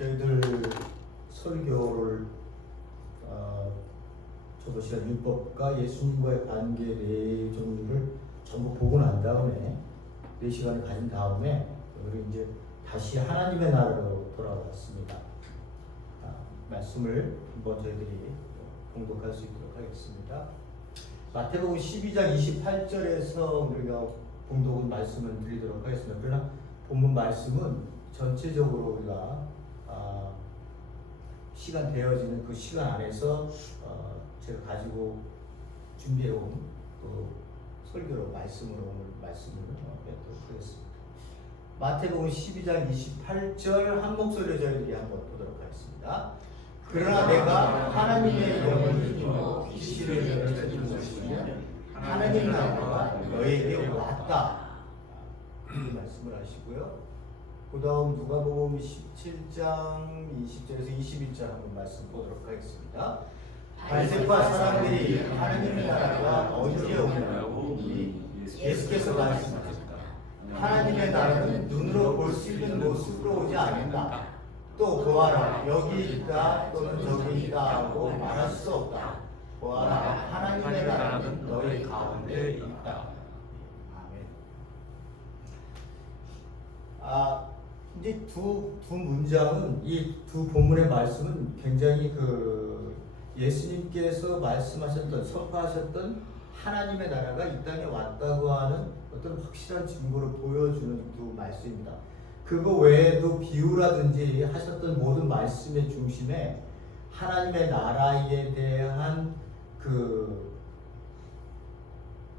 저희들 설교를 저번 시간 율법과 예수님과의 관계 내용을 전부 보고 난 다음에 4시간을 가진 다음에 우리 이제 다시 하나님의 나라로 돌아왔습니다. 말씀을 한번 저희들이 공독할 수 있도록 하겠습니다. 마태복음 12장 28절에서 우리가 공독은 말씀을 드리도록 하겠습니다. 그러나 본문 말씀은 전체적으로 우리가 시간 되어지는 그 시간 안에서 제가 가지고 준비해온 그 설교로 말씀으로 오늘 말씀을 뵙도록 하겠습니다. 마태복음 12장 28절 한 목소리로 저희들이 한번 보도록 하겠습니다. 그러나 내가 하나님의 영을 힘입어 귀신을 내어주는 것이면 하나님 나라가 너에게 왔다. 이 말씀을 하시고요. 그 다음 누가복음 17장 20절에서 21절 한번 말씀 보도록 하겠습니다. 바리새파 사람들이 하나님의 나라가 언제 오냐고 묻니 예수께서 말씀하셨다. 하나님의 나라는 눈으로 볼 수 있는 모습으로 오지 않는다. 또 보아라 여기 있다 또는 저기 있다 하고 말할 수 없다. 보아라 하나님의 나라는 너희 가운데 있다. 아멘. 이제 두 문장은 이 두 본문의 말씀은 굉장히 예수님께서 말씀하셨던 선포하셨던 하나님의 나라가 이 땅에 왔다고 하는 어떤 확실한 증거를 보여주는 두 말씀입니다. 그거 외에도 비유라든지 하셨던 모든 말씀의 중심에 하나님의 나라에 대한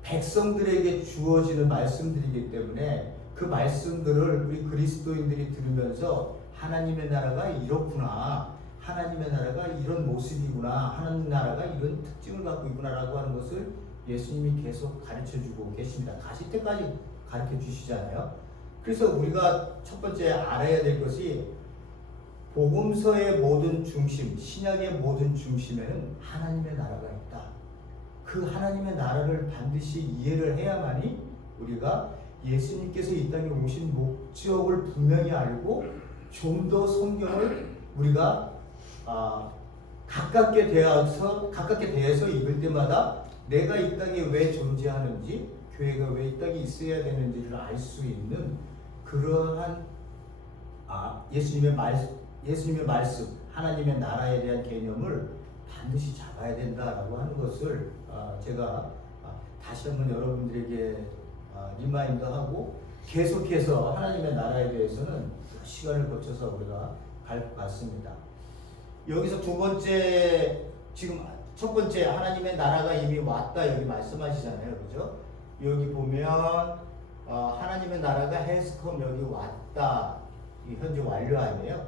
백성들에게 주어지는 말씀들이기 때문에 그 말씀들을 우리 그리스도인들이 들으면서 하나님의 나라가 이렇구나, 하나님의 나라가 이런 모습이구나, 하나님 나라가 이런 특징을 갖고 있구나라고 하는 것을 예수님이 계속 가르쳐주고 계십니다. 가실 때까지 가르쳐 주시잖아요. 그래서 우리가 첫 번째 알아야 될 것이 복음서의 모든 중심, 신약의 모든 중심에는 하나님의 나라가 있다. 그 하나님의 나라를 반드시 이해를 해야만이 우리가 예수님께서 이 땅에 오신 목적을 분명히 알고 좀 더 성경을 우리가 가깝게 대해서 읽을 때마다 내가 이 땅에 왜 존재하는지, 교회가 왜 이 땅에 있어야 되는지를 알 수 있는 그러한 예수님의 말씀, 하나님의 나라에 대한 개념을 반드시 잡아야 된다라고 하는 것을 제가 다시 한번 여러분들에게 리마인드하고 계속해서 하나님의 나라에 대해서는 시간을 거쳐서 우리가 갈 것 같습니다. 여기서 두 번째, 지금 첫 번째 하나님의 나라가 이미 왔다 여기 말씀하시잖아요, 그죠? 여기 보면 하나님의 나라가 해스컴 여기 왔다, 이 현재 완료 아니에요?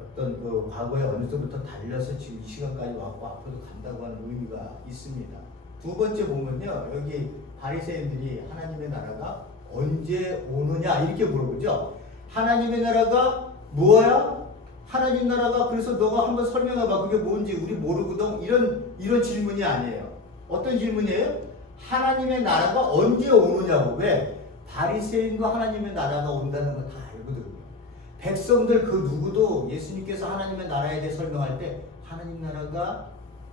어떤 과거에 어느 때부터 달려서 지금 이 시간까지 왔고 앞으로도 간다고 하는 의미가 있습니다. 두 번째 보면요, 여기 바리새인들이 하나님의 나라가 언제 오느냐 이렇게 물어보죠. 하나님의 나라가 뭐야? 하나님 나라가 그래서 너가 한번 설명해봐. 그게 뭔지 우리 모르거든. 이런 질문이 아니에요. 어떤 질문이에요? 하나님의 나라가 언제 오느냐고. 왜? 바리새인도 하나님의 나라가 온다는 거 다 알거든요. 백성들 그 누구도 예수님께서 하나님의 나라에 대해 설명할 때 하나님 나라가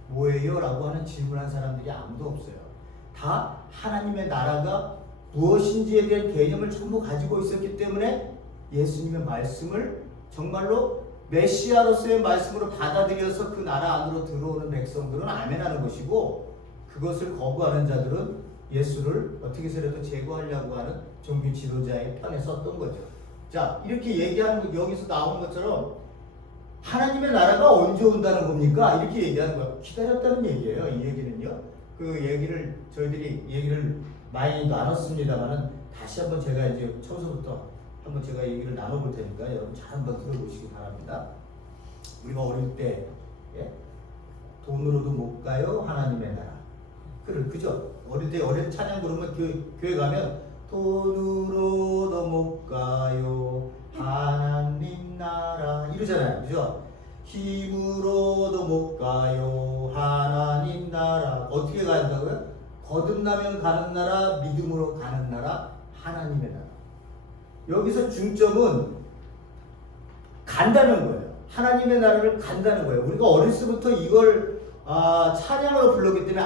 뭐예요? 라고 하는 질문한 사람들이 아무도 없어요. 다 하나님의 나라가 무엇인지에 대한 개념을 전부 가지고 있었기 때문에 예수님의 말씀을 정말로 메시아로서의 말씀으로 받아들여서 그 나라 안으로 들어오는 백성들은 아멘하는 것이고, 그것을 거부하는 자들은 예수를 어떻게 해서라도 제거하려고 하는 종교 지도자의 편에 섰던 거죠. 자, 이렇게 얘기하는 거, 여기서 나오는 것처럼 하나님의 나라가 언제 온다는 겁니까? 이렇게 얘기하는 거예요. 기다렸다는 얘기예요. 이 얘기는요. 저희들이 얘기를 많이 나눴습니다만은 다시 한번 제가 이제 처음부터 한번 제가 얘기를 나눠볼 테니까 여러분 잘 한번 들어보시기 바랍니다. 우리가 어릴 때 돈으로도 못 가요 하나님의 나라. 그죠? 어릴 때 찬양 부르면 교회 가면 돈으로도 못 가요 하나님 나라 이러잖아요. 그죠? 힘으로도 못 가요 하나님 나라. 어떻게 간다고요? 거듭나면 가는 나라, 믿음으로 가는 나라, 하나님의 나라. 여기서 중점은 간다는 거예요. 하나님의 나라를 간다는 거예요. 우리가 어렸을 때부터 이걸 찬양으로 불렀기 때문에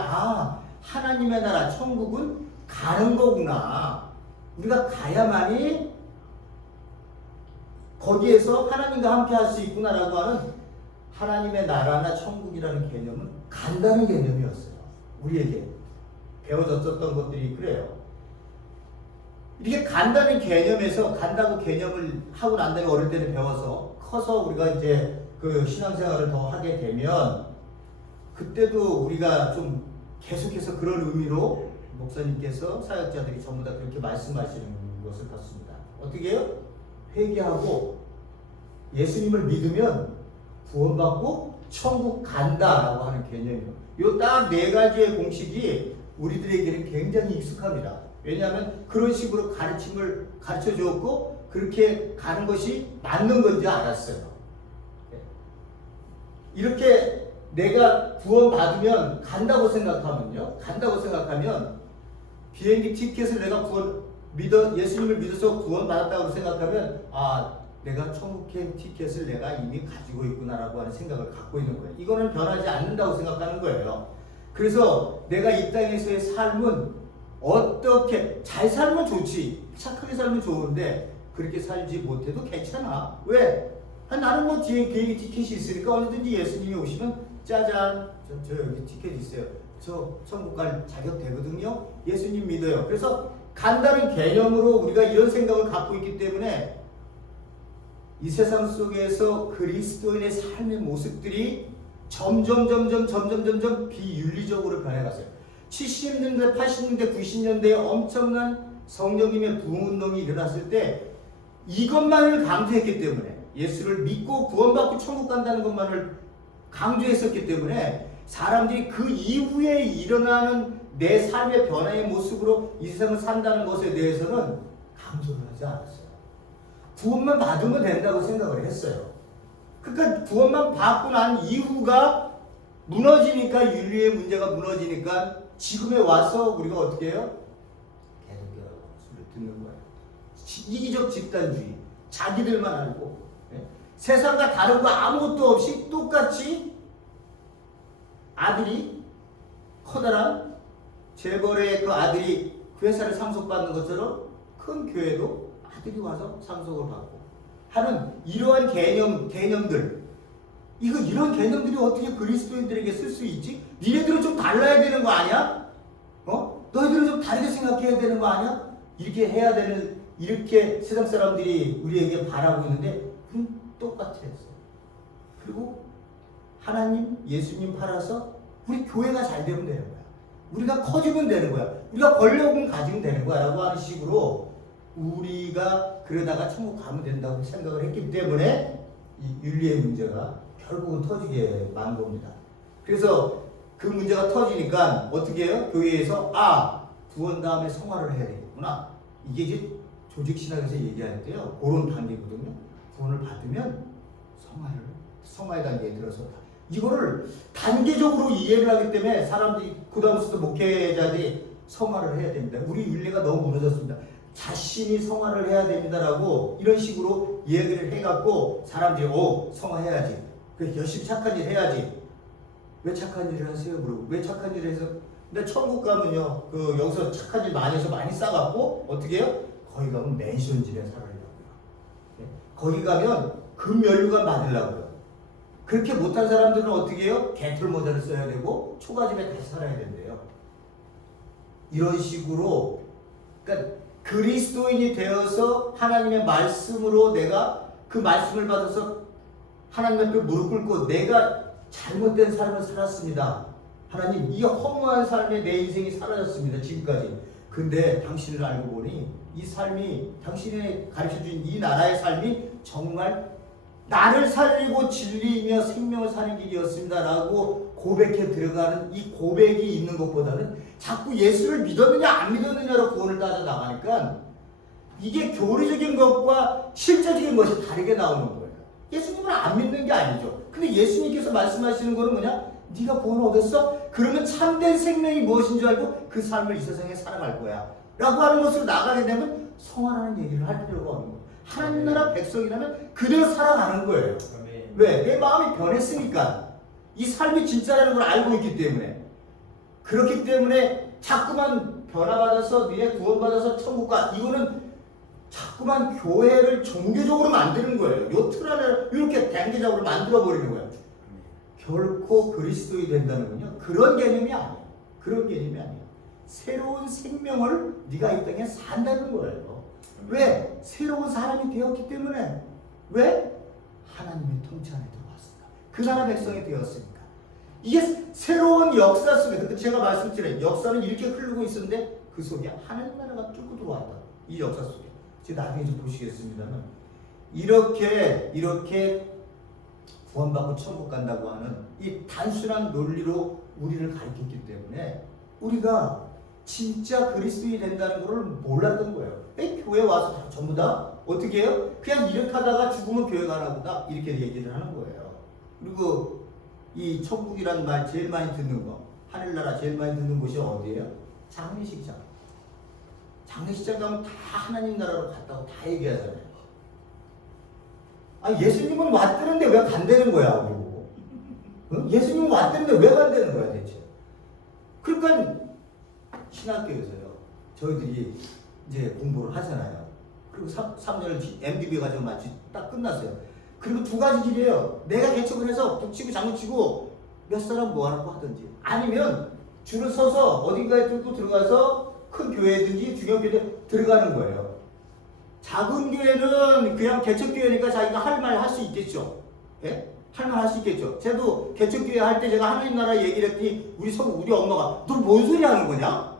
하나님의 나라 천국은 가는 거구나. 우리가 가야만이 거기에서 하나님과 함께 할 수 있구나라고 하는 하나님의 나라나 천국이라는 개념은 간다는 개념이었어요. 우리에게 배워졌던 것들이 그래요. 이렇게 간다는 개념에서 간다고 개념을 하고 난 다음에 어릴 때는 배워서 커서 우리가 이제 그 신앙생활을 더 하게 되면 그때도 우리가 좀 계속해서 그런 의미로 목사님께서 사역자들이 전부 다 그렇게 말씀하시는 것을 봤습니다. 어떻게 해요? 회개하고 예수님을 믿으면 구원받고 천국 간다라고 하는 개념이에요. 요 딱 네 가지의 공식이 우리들에게는 굉장히 익숙합니다. 왜냐하면 그런 식으로 가르침을 가르쳐 주었고 그렇게 가는 것이 맞는 건지 알았어요. 이렇게 내가 구원받으면 간다고 생각하면 비행기 티켓을 내가 예수님을 믿어서 구원받았다고 생각하면 내가 천국행 티켓을 내가 이미 가지고 있구나라고 하는 생각을 갖고 있는 거예요. 이거는 변하지 않는다고 생각하는 거예요. 그래서 내가 이 땅에서의 삶은 어떻게 잘 살면 좋지, 착하게 살면 좋은데 그렇게 살지 못해도 괜찮아. 왜? 나는 뭐 뒤에 비행기 티켓이 있으니까 언제든지 예수님이 오시면 짜잔, 저 여기 티켓 있어요. 저 천국 갈 자격 되거든요. 예수님 믿어요. 그래서 간다는 개념으로 우리가 이런 생각을 갖고 있기 때문에 이 세상 속에서 그리스도인의 삶의 모습들이 점점 비윤리적으로 변해갔어요. 70년대, 80년대, 90년대에 엄청난 성령님의 부흥운동이 일어났을 때 이것만을 강조했기 때문에 예수를 믿고 구원받고 천국 간다는 것만을 강조했었기 때문에 사람들이 그 이후에 일어나는 내 삶의 변화의 모습으로 이 세상을 산다는 것에 대해서는 강조를 하지 않았어요. 구원만 받으면 된다고 생각을 했어요. 그러니까 구원만 받고 난 이후가 무너지니까, 윤리의 문제가 무너지니까 지금에 와서 우리가 어떻게 해요? 계속 소리를 듣는 거예요. 이기적 집단주의, 자기들만 알고 세상과 다른 거 아무것도 없이 똑같이 아들이 커다란 재벌의 그 아들이 그 회사를 상속받는 것처럼 큰 교회도 아들이 와서 상속을 받고 하는 이러한 개념들, 이런 개념들이 어떻게 그리스도인들에게 쓸 수 있지? 니네들은 좀 달라야 되는 거 아니야? 너희들은 좀 다르게 생각해야 되는 거 아니야? 이렇게 해야 되는, 이렇게 세상 사람들이 우리에게 바라고 있는데 똑같았어요. 그리고 하나님, 예수님 팔아서 우리 교회가 잘 되면 되는 거야. 우리가 커지면 되는 거야. 우리가 권력은 가지면 되는 거야. 라고 하는 식으로 우리가 그러다가 천국 가면 된다고 생각을 했기 때문에 이 윤리의 문제가 결국은 터지게 만 겁니다. 그래서 그 문제가 터지니까 어떻게 해요? 교회에서 구원 다음에 성화를 해야 되겠구나. 이게 이제 조직신학에서 얘기할 때요. 그런 단계거든요. 구원을 받으면 성화의 단계에 들어서 이거를 단계적으로 이해를 하기 때문에 사람들이 그다음부터 목회자들이 성화를 해야 됩니다. 우리 윤리가 너무 무너졌습니다. 자신이 성화를 해야 됩니다라고 이런 식으로 이야기를 해갖고 사람들이 성화해야지. 열심히 착한 일 해야지. 왜 착한 일을 하세요? 그러고 왜 착한 일을 해서? 근데 천국 가면요, 여기서 착한 일 많이 해서 많이 싸갖고 어떻게 해요? 거기 가면 맨션집에 살으려고요. 거기 가면 금연류관 받으려고요. 그렇게 못한 사람들은 어떻게 해요? 개털 모자를 써야 되고 초가집에 다시 살아야 된대요. 이런 식으로, 그러니까 그리스도인이 되어서 하나님의 말씀으로 내가 그 말씀을 받아서 하나님 앞에 무릎 꿇고 내가 잘못된 삶을 살았습니다. 하나님, 이 허무한 삶에 내 인생이 사라졌습니다. 지금까지. 근데 당신을 알고 보니 이 삶이, 당신이 가르쳐준 이 나라의 삶이 정말 나를 살리고 진리이며 생명을 사는 길이었습니다. 라고 고백해 들어가는 이 고백이 있는 것보다는 자꾸 예수를 믿었느냐 안 믿었느냐로 구원을 따져 나가니까 이게 교리적인 것과 실제적인 것이 다르게 나오는 거예요. 예수님을 안 믿는 게 아니죠. 근데 예수님께서 말씀하시는 거는 뭐냐? 네가 구원을 얻었어? 그러면 참된 생명이 무엇인 줄 알고 그 삶을 이 세상에 살아갈 거야. 라고 하는 것으로 나가게 되면 성화라는 얘기를 할 필요가 없는 거예요. 하나님 나라 백성이라면 그대로 살아가는 거예요. 왜? 내 마음이 변했으니까. 이 삶이 진짜라는 걸 알고 있기 때문에. 그렇기 때문에 자꾸만 변화받아서 니네 구원받아서 천국 가. 이거는 자꾸만 교회를 종교적으로 만드는 거예요. 요 틀 안에 이렇게 단계적으로 만들어 버리는 거예요. 결코 그리스도인이 된다는 건요, 그런 개념이 아니에요. 그런 개념이 아니에요. 새로운 생명을 네가 이 땅에 산다는 거예요. 왜? 새로운 사람이 되었기 때문에. 왜? 하나님의 통치 안에 들어왔습니다. 그 나라 백성이 되었으니까. 이게 새로운 역사 속에, 근데 제가 말씀드린 역사는 이렇게 흐르고 있었는데 그 속에 하나님 나라가 뚫고 들어왔다. 이 역사 속에. 제가 나중에 좀 보시겠습니다만, 이렇게 구원받고 천국 간다고 하는 이 단순한 논리로 우리를 가르쳤기 때문에 우리가 진짜 그리스도인이 된다는 것을 몰랐던 거예요. 교회 와서 다 전부 다 어떻게 해요? 그냥 이렇게 하다가 죽으면 교회 가나 보다 이렇게 얘기를 하는 거예요. 그리고 이 천국이란 말 제일 많이 듣는 거, 하늘나라 제일 많이 듣는 곳이 어디예요? 장례식장. 장례식장 가면 다 하나님 나라로 갔다고 다 얘기하잖아요. 아, 예수님은 왔다는데 왜 간다는 거야, 그리고. 응? 예수님은 왔다는데 왜 간다는 거야, 대체. 그러니까 신학교에서요, 저희들이 이제 공부를 하잖아요. 그리고 3년을 MDB 가지고 마치 딱 끝났어요. 그리고 두 가지 길이에요. 내가 개척을 해서 북치고 장구치고 몇 사람 모아놓고 하든지, 아니면 줄을 서서 어딘가에 뚫고 들어가서 큰 교회든지 중형 교회 들어가는 거예요. 작은 교회는 그냥 개척교회니까 자기가 할 말 할 수 있겠죠. 예? 할 말 할 수 있겠죠. 저도 개척교회 할 때 제가 하나님 나라 얘기를 했더니 우리 엄마가 너 뭔 소리 하는 거냐?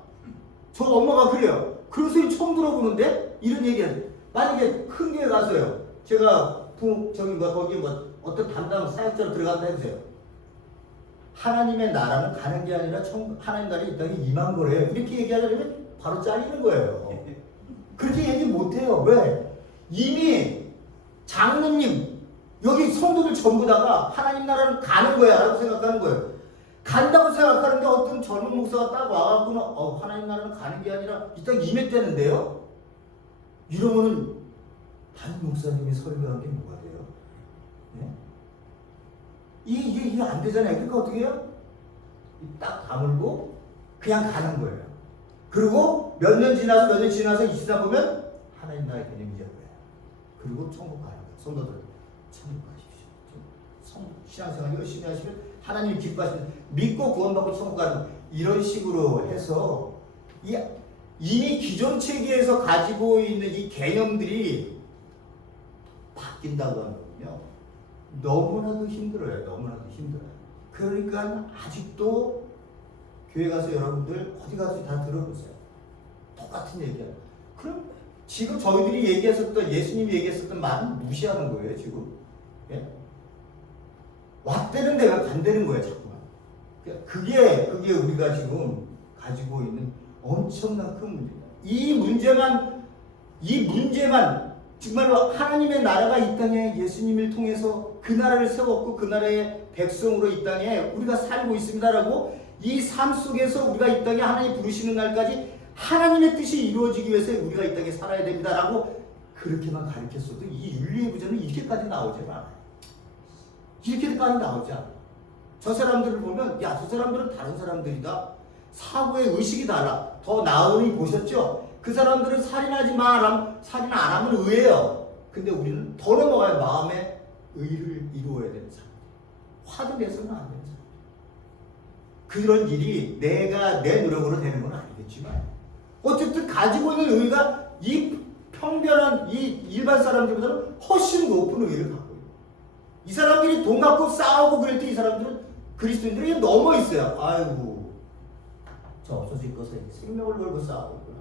저 엄마가 그래요. 그런 소리 처음 들어보는데? 이런 얘기하죠. 만약에 큰 교회 가서요, 제가 거기 어떤 담당 사역자로 들어간다 해보세요. 하나님의 나라는 가는 게 아니라 하나님 나라에 이 땅에 임한 거래요. 이렇게 얘기하려면 바로 잘리는 거예요. 그렇게 얘기 못해요. 왜? 이미 장로님, 여기 성도들 전부 다가 하나님 나라는 가는 거야 라고 생각하는 거예요. 간다고 생각하는데 어떤 젊은 목사가 딱 와갖고는 하나님 나라는 가는 게 아니라 이 땅 임했다는데요? 이러면은 담임 목사님이 설교한 게 뭐가 돼요? 네? 이게 안 되잖아요. 그러니까 어떻게 해요? 딱 다물고 그냥 가는 거예요. 그리고 몇 년 지나서 있으다 보면 하나님 나라의 개념이 이제 뭐예요? 그리고 천국 가요. 성도들 천국 가십시오. 신앙생활 열심히 하시면 하나님 기뻐하시면 믿고 구원받고 천국 가는, 이런 식으로 해서 이미 기존 체계에서 가지고 있는 이 개념들이 바뀐다고 하는 거군요. 너무나도 힘들어요. 너무나도 힘들어요. 그러니까 아직도 교회 가서 여러분들 어디 가서 다 들어보세요. 똑같은 얘기야. 그럼 지금 저희들이 얘기했었던, 예수님이 얘기했었던 말은 무시하는 거예요, 지금. 예? 왔다는데 왜 간다는 거예요, 자꾸만. 그게 우리가 지금 가지고 있는 엄청난 큰 문제입니다. 이 문제만 정말로 하나님의 나라가 이 땅에 예수님을 통해서 그 나라를 세웠고 그 나라의 백성으로 이 땅에 우리가 살고 있습니다라고, 이 삶 속에서 우리가 이 땅에 하나님 부르시는 날까지 하나님의 뜻이 이루어지기 위해서 우리가 이 땅에 살아야 됩니다라고 그렇게만 가르쳤어도 이 윤리의 부전은 이렇게까지 나오지 않아요. 이렇게까지 나오지 않아요. 저 사람들을 보면 저 사람들은 다른 사람들이다. 사고의 의식이 달라. 더 나으니 보셨죠? 그 사람들은 살인 안 하면 의예요. 근데 우리는 더 넘어가야 마음의 의를 이루어야 되는 사람. 화도 내서는 안 되는 사람. 그런 일이 내가 내 노력으로 되는 건 아니겠지만 어쨌든 가지고 있는 의가 이 평변한 이 일반 사람들보다는 훨씬 높은 의를 갖고 있고, 이 사람들이 돈 갖고 싸우고 그럴 때 이 사람들은 그리스도인들이 넘어 있어요. 아이고, 저 없어질 것에 생명을 걸고 싸우고 있구나.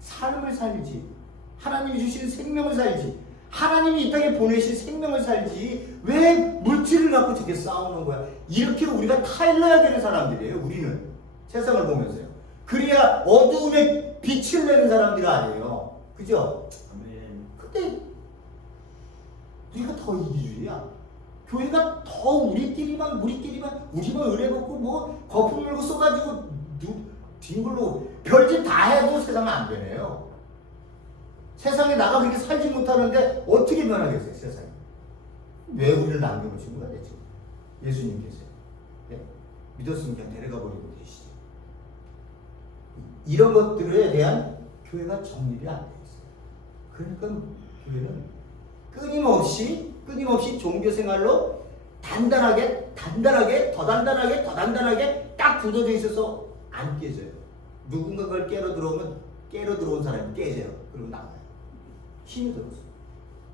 삶을 살지, 하나님이 주신 생명을 살지, 하나님이 이 땅에 보내신 생명을 살지 왜 물질을 갖고 저렇게 싸우는 거야. 이렇게 우리가 타일러야 되는 사람들이에요. 우리는 세상을 보면서요. 그래야 어두움에 빛을 내는 사람들이 아니에요. 그죠? 근데 우리가 더 이기주의야. 교회가 더 우리끼리만 은혜 받고 뭐 거품 물고 쏘가지고 뒹굴로 별짓 다 해도 세상은 안 되네요. 세상에 나가 그렇게 살지 못하는데 어떻게 변하겠어요, 세상이. 왜 우리를 남겨놓으신 거야 대체? 예수님께서. 네? 믿었으면 그냥 데려가 버리면 되시죠. 이런 것들에 대한 교회가 정립이 안 돼 있어요. 그러니까 교회는 끊임없이 종교 생활로 단단하게 더 단단하게 딱 굳어져 있어서 안 깨져요. 누군가 그걸 깨러 들어온 사람이 깨져요. 그리고 나가요. 힘이 들어서.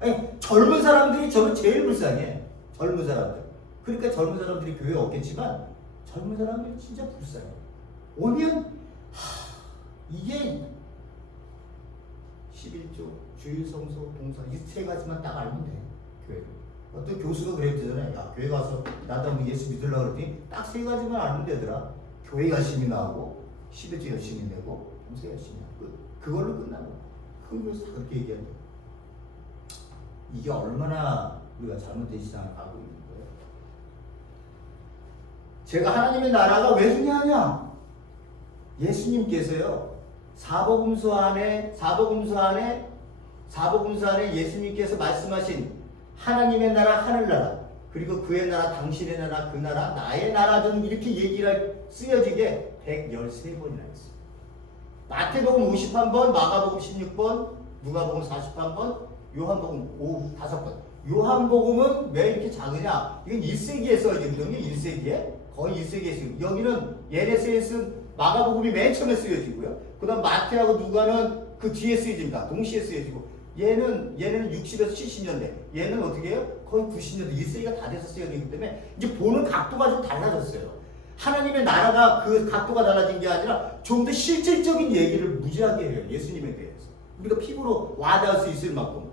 아니, 젊은 사람들이 저는 제일 불쌍해. 젊은 사람들. 그러니까 젊은 사람들이 교회에 없겠지만 젊은 사람들이 진짜 불쌍해. 오면 이게 11조, 주일 성소, 봉사 이 세 가지만 딱 알면 돼. 교회. 어떤 교수가 그랬잖아요. 야, 교회 가서 나도 한번 예수 믿으려고 그랬더니 딱 세 가지만 알면 되더라. 교회 열심히 나오고 11조 열심히 내고 봉사 열심히 하고 그걸로 끝나는 거야. 큰 교회에서 다 그렇게 얘기한다. 이게 얼마나 우리가 잘못된 시장을 가고 있는 거예요. 제가 하나님의 나라가 왜 중요하냐? 예수님께서요. 사복음서 안에 예수님께서 말씀하신 하나님의 나라, 하늘나라, 그리고 그의 나라, 당신의 나라, 그 나라, 나의 나라 등 이렇게 얘기를 쓰여지게 113번이나 있어요. 마태복음 51번, 마가복음 16번, 누가복음 41번, 요한복음 5번. 요한복음은 왜 이렇게 작으냐? 이건 1세기에 써지거든요. 1세기에. 거의 1세기에 쓰여요. 여기는 얘네스에 쓴 마가복음이 맨 처음에 쓰여지고요. 그 다음 마태하고 누가는 그 뒤에 쓰여집니다. 동시에 쓰여지고. 얘는 60에서 70년대. 얘는 어떻게 해요? 거의 90년대. 1세기가 다 돼서 쓰여지기 때문에 이제 보는 각도가 좀 달라졌어요. 하나님의 나라가 그 각도가 달라진 게 아니라 좀 더 실질적인 얘기를 무지하게 해요. 예수님에 대해서. 우리가 피부로 와닿을 수 있을 만큼.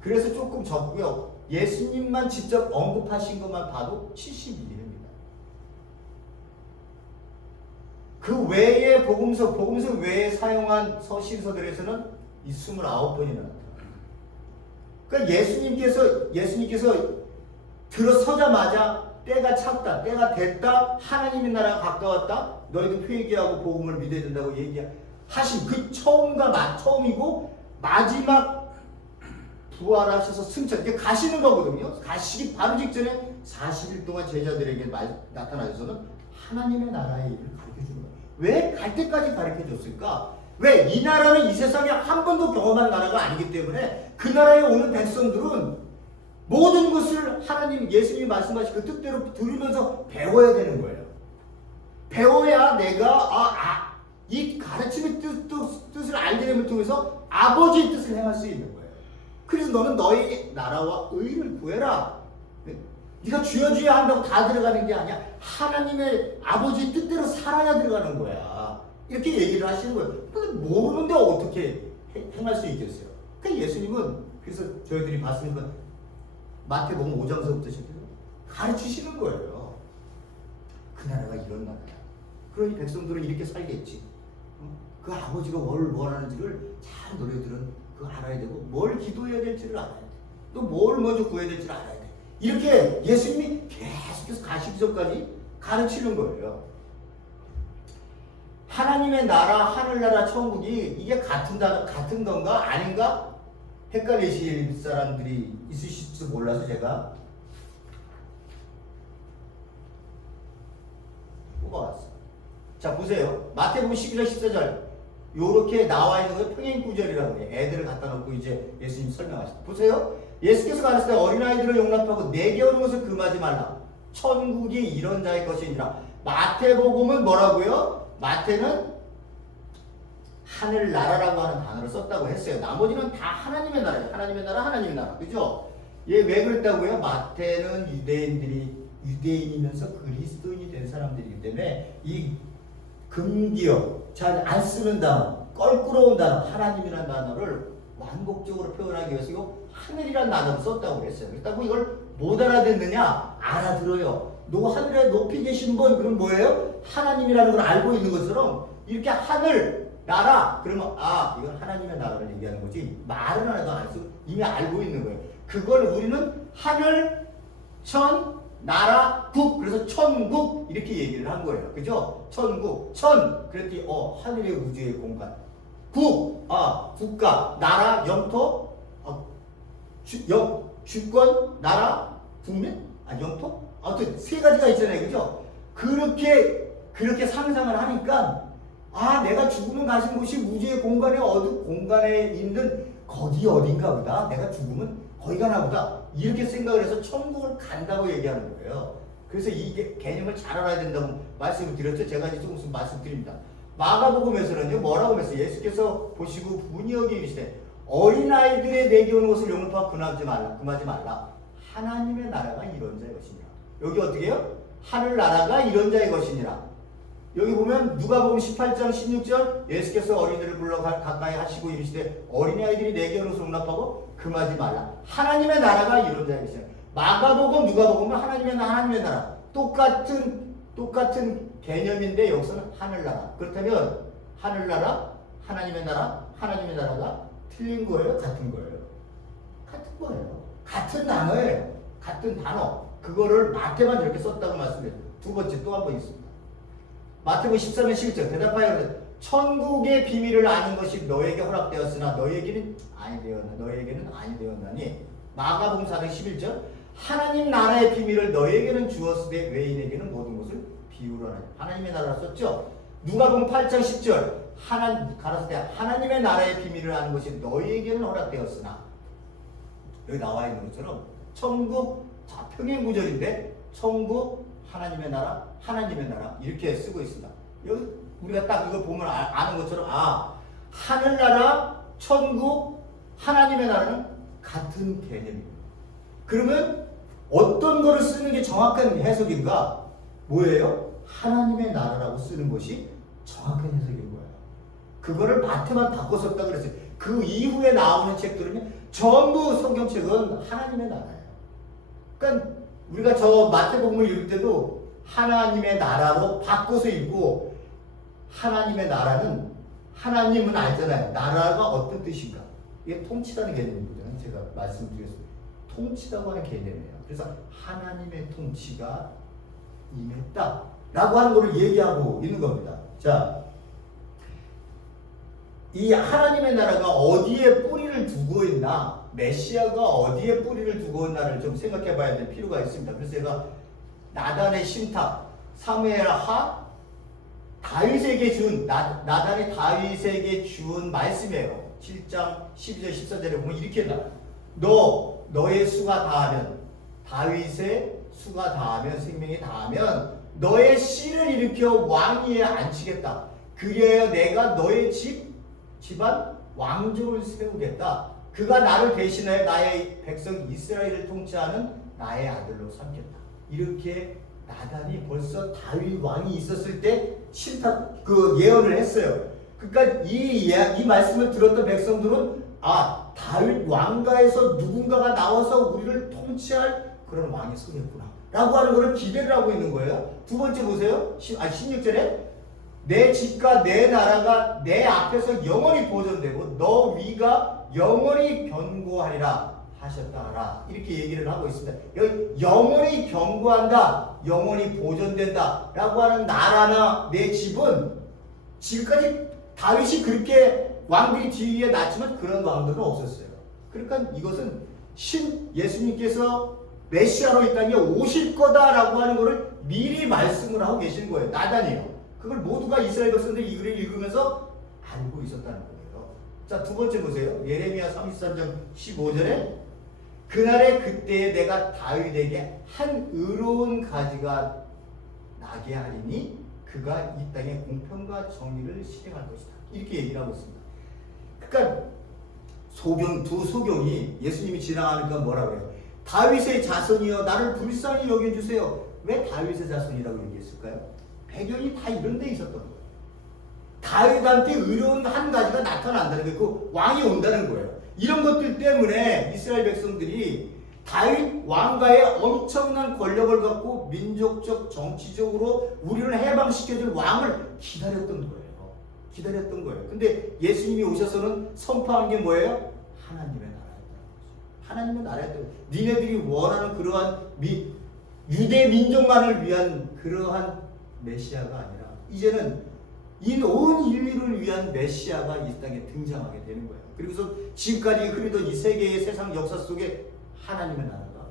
그래서 조금 적고요. 예수님만 직접 언급하신 것만 봐도 71입니다. 그 외의 복음서 외에 사용한 서신서들에서는 이 29번이나 나타납니다. 그러니까 예수님께서 들어서자마자 때가 찼다, 때가 됐다, 하나님의 나라가 가까웠다, 너희도 회개하고 복음을 믿어야 된다고 얘기하신 그 처음이고 마지막 부활하셔서 승천, 이게 가시는 거거든요. 가시기 바로 직전에 40일 동안 제자들에게 나타나셔서는 하나님의 나라의 일을 가르쳐주는 거예요. 왜 갈 때까지 가르쳐줬을까? 왜? 이 나라는 이 세상에 한 번도 경험한 나라가 아니기 때문에 그 나라에 오는 백성들은 모든 것을 하나님, 예수님이 말씀하신 그 뜻대로 들으면서 배워야 되는 거예요. 배워야 내가 이 가르침의 뜻을 알게 됨을 통해서 아버지의 뜻을 행할 수 있는 거예요. 그래서 너는 너의 나라와 의를 구해라. 네가 주여 한다고 다 들어가는 게 아니야. 하나님의 아버지의 뜻대로 살아야 들어가는 거야. 이렇게 얘기를 하시는 거예요. 근데 모르는데 어떻게 행할 수 있겠어요? 그러니까 예수님은 그래서 저희들이 봤으니까 마태복음 5장서부터 시작해서 가르치시는 거예요. 그 나라가 이런 나라야. 그러니 백성들은 이렇게 살겠지. 그 아버지가 뭘 원하는지를 잘 너희들은 그거 알아야 되고 뭘 기도해야 될지를 알아야 돼. 또 뭘 먼저 구해야 될지를 알아야 돼. 이렇게 예수님이 계속해서 가시기 전까지 가르치는 거예요. 하나님의 나라, 하늘나라, 천국이 이게 같은 건가 아닌가 헷갈리실 사람들이 있으실지 몰라서 제가 뽑아왔어요. 자, 보세요. 마태복음 12장 14절 요렇게 나와 있는 거 평행구절이라고 해요. 애들을 갖다 놓고 이제 예수님 설명하셨어요. 보세요. 예수께서 가르칠 때 어린아이들을 용납하고 내게 오는 것을 금하지 말라. 천국이 이런 자의 것이니라. 마태복음은 뭐라고요? 마태는 하늘나라라고 하는 단어를 썼다고 했어요. 나머지는 다 하나님의 나라예요. 하나님의 나라. 그죠? 얘 왜 그랬다고요? 마태는 유대인이면서 그리스도인이 된 사람들이기 때문에 이 금기어, 잘 안 쓰는 단어, 껄끄러운 단어, 하나님이라는 단어를 완곡적으로 표현하기 위해서 하늘이라는 단어를 썼다고 그랬어요. 그렇다고 이걸 못 알아듣느냐? 알아들어요. 하늘에 높이 계신 분, 그럼 뭐예요? 하나님이라는 걸 알고 있는 것처럼 이렇게 하늘, 나라, 그러면 이건 하나님의 나라를 얘기하는 거지 말은 안 해도 안 쓰고 이미 알고 있는 거예요. 그걸 우리는 하늘, 천, 나라, 국, 그래서 천국 이렇게 얘기를 한 거예요. 그죠? 천국, 그랬더니 하늘의 우주의 공간, 국, 국가, 나라, 영토, 주권, 나라, 국민? 영토? 아무튼 세 가지가 있잖아요. 그죠? 그렇게 상상을 하니까 내가 죽으면 가신 곳이 우주의 공간에 공간에 있는 거기 어딘가 보다. 내가 죽으면 거기 가나 보다. 이렇게 생각을 해서 천국을 간다고 얘기하는 거예요. 그래서 이 개념을 잘 알아야 된다고 말씀을 드렸죠. 제가 이제 조금씩 말씀드립니다. 마가복음에서는요, 뭐라고 하면서 예수께서 보시고 분이 여기 이르시되 어린아이들의 내게 오는 것을 용납하고 금하지 말라. 하나님의 나라가 이런 자의 것이니라. 여기 어떻게 해요? 하늘나라가 이런 자의 것이니라. 여기 보면 누가복음 18장 16절 예수께서 어린이들을 불러 가까이 하시고 이르시되 어린아이들이 내게 오는 것을 용납하고 금하지 말라. 하나님의 나라가 이런 자의 것이니라. 마가복음 누가복음은 하나님의 나라 똑같은 개념인데 여기서는 하늘나라. 그렇다면 하늘나라, 하나님의 나라가 틀린 거예요? 같은 거예요? 같은 거예요. 같은 단어예요. 같은 단어. 그거를 마태만 저렇게 썼다고 말씀드려요. 두 번째 또 한 번 있습니다. 마태복음 13장 11절 대답하여 천국의 비밀을 아는 것이 너에게 허락되었으나 너에게는 아니 되었나니. 마가복음 4장 11절 하나님 나라의 비밀을 너에게는 주었으되 외인에게는 모든 것을 비유로 하나니. 하나님의 나라 썼죠. 누가복음 8장 10절 하나님의 나라의 비밀을 아는 것이 너희에게는 허락되었으나. 여기 나와 있는 것처럼 천국 평행 구절인데 천국 하나님의 나라 이렇게 쓰고 있습니다. 여기 우리가 딱 이거 보면 아는 것처럼 하늘나라 천국 하나님의 나라는 같은 개념입니다. 그러면 어떤 거를 쓰는 게 정확한 해석인가? 뭐예요? 하나님의 나라라고 쓰는 것이 정확한 해석인 거예요. 그거를 마태만 바꿔 썼다 그랬어요. 그 이후에 나오는 책들은 전부 성경책은 하나님의 나라예요. 그러니까 우리가 저 마태복음을 읽을 때도 하나님의 나라로 바꿔서 읽고, 하나님의 나라는 하나님은 알잖아요. 나라가 어떤 뜻인가? 이게 통치라는 개념이거든요. 제가 말씀드렸습니다. 통치라고 하는 개념이에요. 그래서 하나님의 통치가 임했다라고 하는 것을 얘기하고 있는 겁니다. 자, 이 하나님의 나라가 어디에 뿌리를 두고 있나, 메시아가 어디에 뿌리를 두고 있나를 좀 생각해 봐야 될 필요가 있습니다. 그래서 제가 나단의 신탁, 사무엘 하, 다윗에게 준, 나단이 다윗에게 준 말씀이에요. 7장 12절 14절에 보면 이렇게 나와요. 너의 수가 다하면, 다윗의 수가 다하면, 생명이 다하면 너의 씨를 일으켜 왕 위에 앉히겠다. 그리하여 내가 너의 집안 왕족을 세우겠다. 그가 나를 대신하여 나의 백성 이스라엘을 통치하는 나의 아들로 삼겠다. 이렇게 나단이 벌써 다윗 왕이 있었을 때 예언을 했어요. 그러니까 이 말씀을 들었던 백성들은 다윗 왕가에서 누군가가 나와서 우리를 통치할 그런 왕이 서겠구나 라고 하는 것을 기대를 하고 있는 거예요. 두 번째 보세요. 16절에 내 집과 내 나라가 내 앞에서 영원히 보존되고 너 위가 영원히 견고하리라 하셨다 하라. 이렇게 얘기를 하고 있습니다. 여기 영원히 견고한다, 영원히 보존된다 라고 하는 나라나 내 집은, 지금까지 다윗이 그렇게 왕들이 뒤에 났지만 그런 왕들은 없었어요. 그러니까 이것은 예수님께서 메시아로 이 땅에 오실 거다라고 하는 것을 미리 말씀을 하고 계신 거예요. 나단이에요. 그걸 모두가 이스라엘 백성들이 이 글을 읽으면서 알고 있었다는 거예요. 자, 두 번째 보세요. 예레미야 33장 15절에 그날에 그때에 내가 다윗에게 한 의로운 가지가 나게 하리니 그가 이 땅에 공평과 정의를 실행할 것이다. 이렇게 얘기를 하고 있습니다. 그러니까 두 소경이 예수님이 지나가니까 뭐라고 해요? 다윗의 자손이여 나를 불쌍히 여겨주세요. 왜 다윗의 자손이라고 얘기했을까요? 배경이 다 이런 데 있었던 거예요. 다윗한테 의로운 한 가지가 나타난다는 거예요. 그 왕이 온다는 거예요. 이런 것들 때문에 이스라엘 백성들이 다윗 왕가의 엄청난 권력을 갖고 민족적, 정치적으로 우리를 해방시켜줄 왕을 기다렸던 거예요. 근데 예수님이 오셔서는 선포한 게 뭐예요? 하나님의 나라였다는 거죠. 하나님의 나라였다는 거죠. 니네들이 원하는 그러한 유대 민족만을 위한 그러한 메시아가 아니라 이제는 이 온 인류를 위한 메시아가 이 땅에 등장하게 되는 거예요. 그리고서 지금까지 흐르던 이 세계의 세상 역사 속에 하나님의 나라가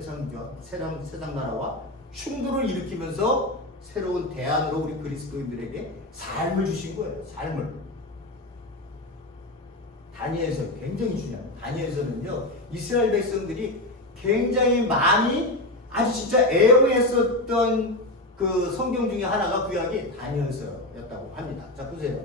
세상 나라와 충돌을 일으키면서 새로운 대안으로 우리 그리스도인들에게 삶을 주신 거예요. 삶을. 다니엘서 굉장히 중요해요. 다니엘서는요, 이스라엘 백성들이 굉장히 많이 아주 진짜 애용했었던 그 성경 중에 하나가 구약이 다니엘서였다고 합니다. 자, 보세요.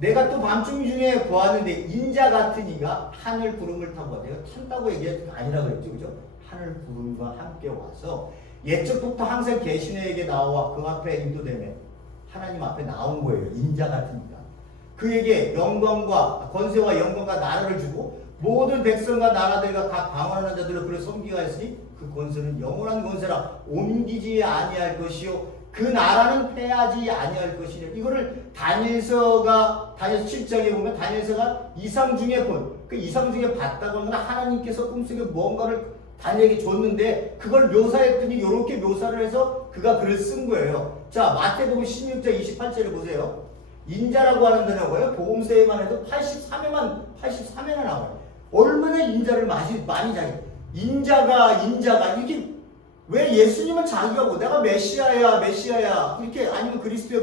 내가 또 밤중 중에 보았는데 인자 같은 이가 하늘 구름을 타고, 내가 탄다고 얘기할 게 아니라 그랬죠, 그죠? 하늘 구름과 함께 와서 옛적부터 항상 계시네에게 나와 그 앞에 인도되며 하나님 앞에 나온 거예요. 인자 같은 이가. 그에게 영광과 권세와 영광과 나라를 주고 모든 백성과 나라들과 각 방언하는 자들로 그를 섬기게 하였으니 그 권세는 영원한 권세라 옮기지 아니할 것이요 그 나라는 패하지 아니할 것이냐. 이거를 다니엘서 7장에 보면 다니엘서가 이상 중에 그 이상 중에 봤다고 하면 하나님께서 꿈속에 뭔가를 다니엘에게 줬는데 그걸 묘사했더니 이렇게 묘사를 해서 그가 글을 쓴 거예요. 자, 마태복음 16장 28절을 보세요. 인자라고 하는 단어가요. 복음서에만 해도 83회나 나와요. 얼마나 인자를 많이 자기. 인자가 이렇게 왜 예수님은 자기가 뭐 내가 메시아야 이렇게 아니면 그리스도야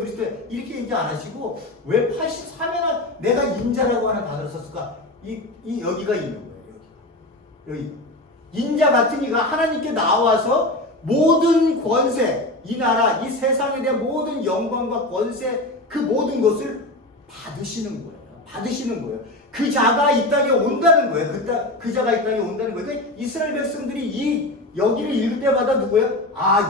이렇게 얘기 안 하시고 왜 83회나 내가 인자라고 하는 단어를 썼을까? 여기가 있는 거예요. 여기. 인자 같은 이가 하나님께 나와서 모든 권세, 이 나라, 이 세상에 대한 모든 영광과 권세 그 모든 것을 받으시는 거예요. 그 자가 이 땅에 온다는 거예요. 그 자가 이 땅에 온다는 거예요. 그러니까 이스라엘 백성들이 여기를 읽을 때마다 누구예요?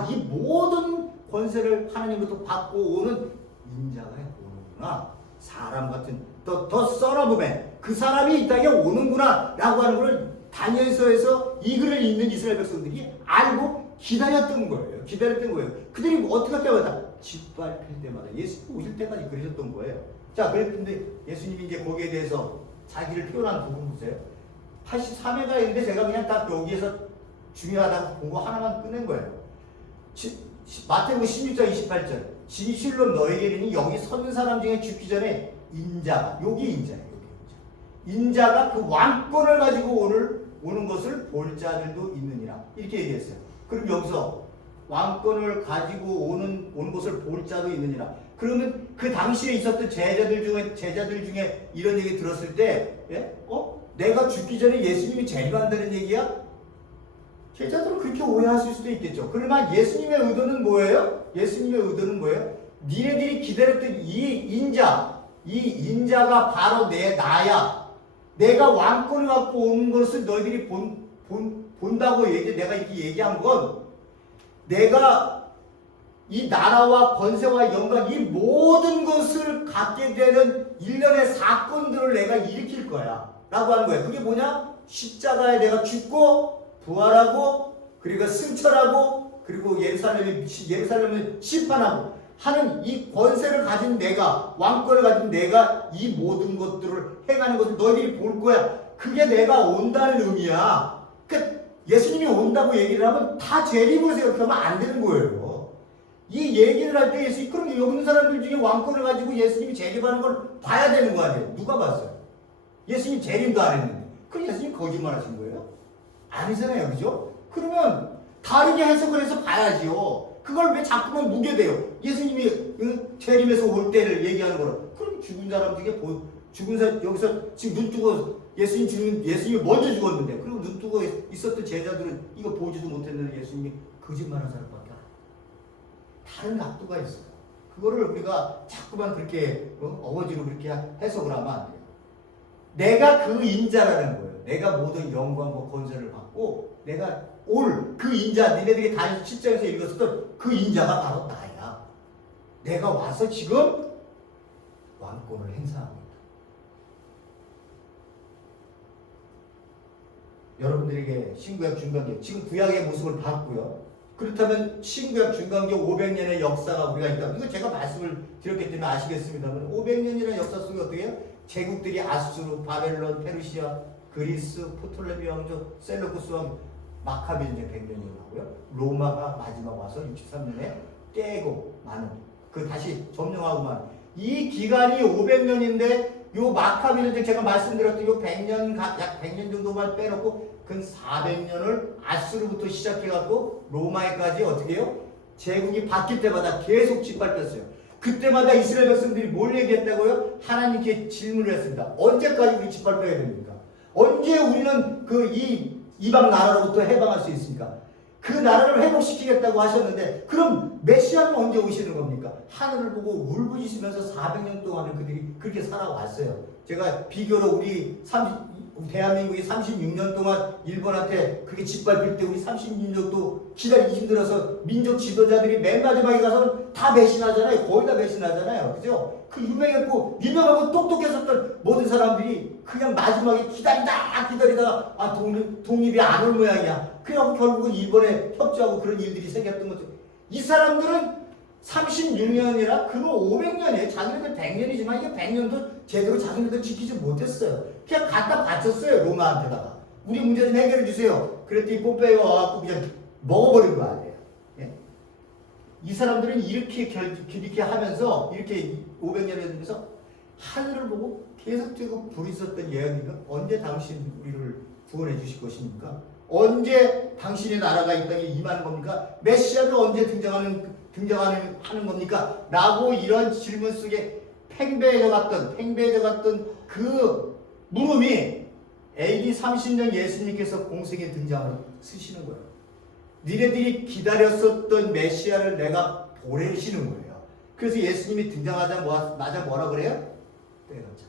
이 모든 권세를 하나님부터 받고 오는 인자가 오는구나. 사람 같은 the son of man. 그 사람이 이 땅에 오는구나 라고 하는 걸 다니엘서에서 이 글을 읽는 이스라엘 백성들이 알고 기다렸던 거예요. 그들이 어떻게 할 때마다 짓밟힐 때마다 예수님 오실 때까지 그러셨던 거예요. 자, 그랬는데 예수님이 이제 거기에 대해서 자기를 표현한 부분 보세요. 83회가 있는데 제가 그냥 딱 여기에서 중요하다고 본 거 하나만 꺼낸 거예요. 마태복음 16장 28절. 진실로 너에게 이르니 여기 선 사람 중에 죽기 전에 인자가, 여기 인자예요. 인자가 그 왕권을 가지고 오는 것을 볼 자들도 있느니라. 이렇게 얘기했어요. 그럼 여기서 왕권을 가지고 오는 것을 볼 자도 있느니라. 그러면 그 당시에 있었던 제자들 중에 이런 얘기 들었을 때, 내가 죽기 전에 예수님이 재림한다는 얘기야? 제자들은 그렇게 오해하실 수도 있겠죠. 그러나 예수님의 의도는 뭐예요? 니네들이 기다렸던 이 인자가 바로 나야. 내가 왕권을 갖고 오는 것을 너희들이 본다고 내가 이렇게 얘기한 건 내가 이 나라와 권세와 영광 이 모든 것을 갖게 되는 일련의 사건들을 내가 일으킬 거야 라고 하는 거야. 그게 뭐냐? 십자가에 내가 죽고 부활하고 그리고 승천하고 그리고 예루살렘을 심판하고 하는 이 권세를 가진 내가, 왕권을 가진 내가 이 모든 것들을 행하는 것을 너희들이 볼 거야. 그게 내가 온다는 의미야. 그러니까 예수님이 온다고 얘기를 하면 다 재림으로 생각하면 안 되는 거예요. 이 얘기를 할 때 예수님, 그럼 여기 있는 사람들 중에 왕권을 가지고 예수님이 재림하는 걸 봐야 되는 거 아니에요? 누가 봤어요? 예수님 재림도 안 했는데. 그럼 예수님 거짓말 하신 거예요? 아니잖아요. 그죠? 그러면 다르게 해석을 해서 봐야지요. 그걸 왜 자꾸만 묻게 돼요? 예수님이 재림에서 올 때를 얘기하는 거로. 그럼 죽은 사람 중에 죽은 사람 여기서 지금 눈 뜨고 예수님이 먼저 죽었는데 그리고 눈 뜨고 있었던 제자들은 이거 보지도 못했는데 예수님이 거짓말한 사람밖에 안 해요. 다른 각도가 있어요. 그거를 우리가 자꾸만 그렇게 어거지로 그렇게 해석을 하면 안 돼요. 내가 그 인자라는 거예요. 내가 모든 영광과 권세를 받고 내가 그 인자, 니네들이 다니엘 7장에서 읽었었던 그 인자가 바로 나야. 내가 와서 지금 왕권을 행사하고 있다. 여러분들에게 신구약 중간기록, 지금 구약의 모습을 봤고요. 그렇다면 신구약 중간기록 500년의 역사가 우리가 있다. 이거 제가 말씀을 드렸기 때문에 아시겠습니다만 500년이라는 역사 속에 어떻게 해요? 제국들이 아수르, 바벨론, 페르시아, 그리스, 포톨레미 왕조, 셀루쿠스 왕조, 마카비 전쟁 100년이 나고요. 로마가 마지막 와서 63년에 떼고 많은 다시 점령하고 많은 이 기간이 500년인데 요 마카비 전쟁 제가 말씀드렸던 요 100년 약 100년 정도만 빼놓고 근 400년을 아수르부터 시작해갖고 로마에까지 어떻게 해요? 제국이 바뀔 때마다 계속 짓밟혔어요. 그때마다 이스라엘 백성들이 뭘 얘기했다고요? 하나님께 질문을 했습니다. 언제까지 우리 짓밟혀야 됩니까? 언제 우리는 그 이방 나라로부터 해방할 수 있습니까? 그 나라를 회복시키겠다고 하셨는데 그럼 메시아는 언제 오시는 겁니까? 하늘을 보고 울부짖으면서 400년 동안을 그들이 그렇게 살아왔어요. 제가 비교로 대한민국이 36년 동안 일본한테 그렇게 짓밟힐 때 우리 36년도 기다리기 힘들어서 민족 지도자들이 맨 마지막에 가서는 다 배신하잖아요. 거의 다 배신하잖아요. 그죠? 그 유명했고 유명하고 똑똑했었던 모든 사람들이 그냥 마지막에 기다리다가 독립이 안 올 모양이야. 그래갖고 결국은 일본에 협조하고 그런 일들이 생겼던 거죠. 이 사람들은 36년이라 그거 500년이에요. 자기네들 100년이지만 이게 100년도 제대로 자기네들 지키지 못했어요. 그냥 갖다 바쳤어요. 로마한테다가. 우리 문제 좀 해결해 주세요. 그랬더니 폼페이오 와갖고 그냥 먹어버린 거 아니에요. 예? 이 사람들은 이렇게 하면서 이렇게 500년을 되면서 하늘을 보고 계속적으로 부르짖었던 예언이가 언제 당신 우리를 구원해 주실 것입니까? 언제 당신의 나라가 이 땅에 임하는 겁니까? 메시아는 언제 등장하는 겁니까? 라고 이런 질문 속에 팽배해져 갔던 그 물음이 AD 30년 예수님께서 공생에 등장을 쓰시는 거예요. 니네들이 기다렸었던 메시아를 내가 보내시는 거예요. 그래서 예수님이 등장하자마자 뭐라 그래요? 때가 차.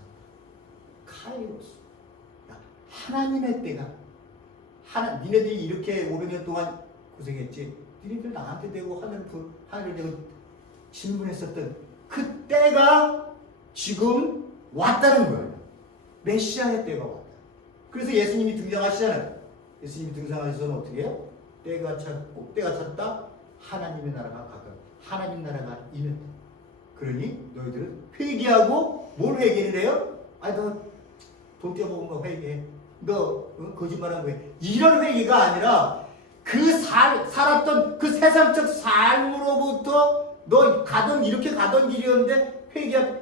카이로스. 하나님의 때가. 니네들이 이렇게 500년 동안 고생했지. 니네들 나한테 대고 하늘을 대고 질문했었던 그 때가 지금 왔다는 거예요. 메시아의 때가 왔다. 그래서 예수님이 등장하시잖아요. 예수님이 등장하셔서는 어떻게 해요? 때가 찼다. 하나님의 나라가 가까워. 하나님 나라가 임했다. 그러니 너희들은 회개하고 뭘 회개를 해요? 너돈 떼어먹은 거 회개해. 너 거짓말한 거야. 이런 회개가 아니라 살았던 그 세상적 삶으로부터 너 이렇게 가던 길이었는데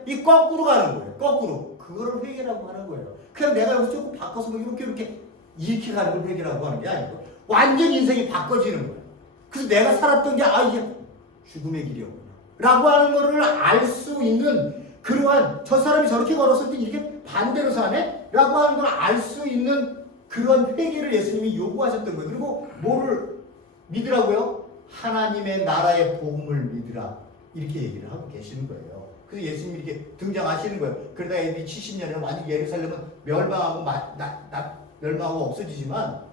이 거꾸로 가는 거예요. 거꾸로. 그거를 회개라고 하는 거예요. 그냥 내가 조금 바꿔서 이렇게 가는 걸 회개라고 하는 게 아니고 완전 인생이 바꿔지는 거예요. 그래서 내가 살았던 게 이게 죽음의 길이었구나 라고 하는 거를 알 수 있는 그러한 저 사람이 저렇게 걸었을 때 이렇게 반대로 사네? 라고 하는 걸 알 수 있는 그런 회개를 예수님이 요구하셨던 거예요. 그리고 뭐를 믿으라고요? 하나님의 나라의 복음을 믿으라. 이렇게 얘기를 하고 계시는 거예요. 그래서 예수님이 이렇게 등장하시는 거예요. 그러다 AD 70년에 완전 예루살렘은 멸망하고 없어지지만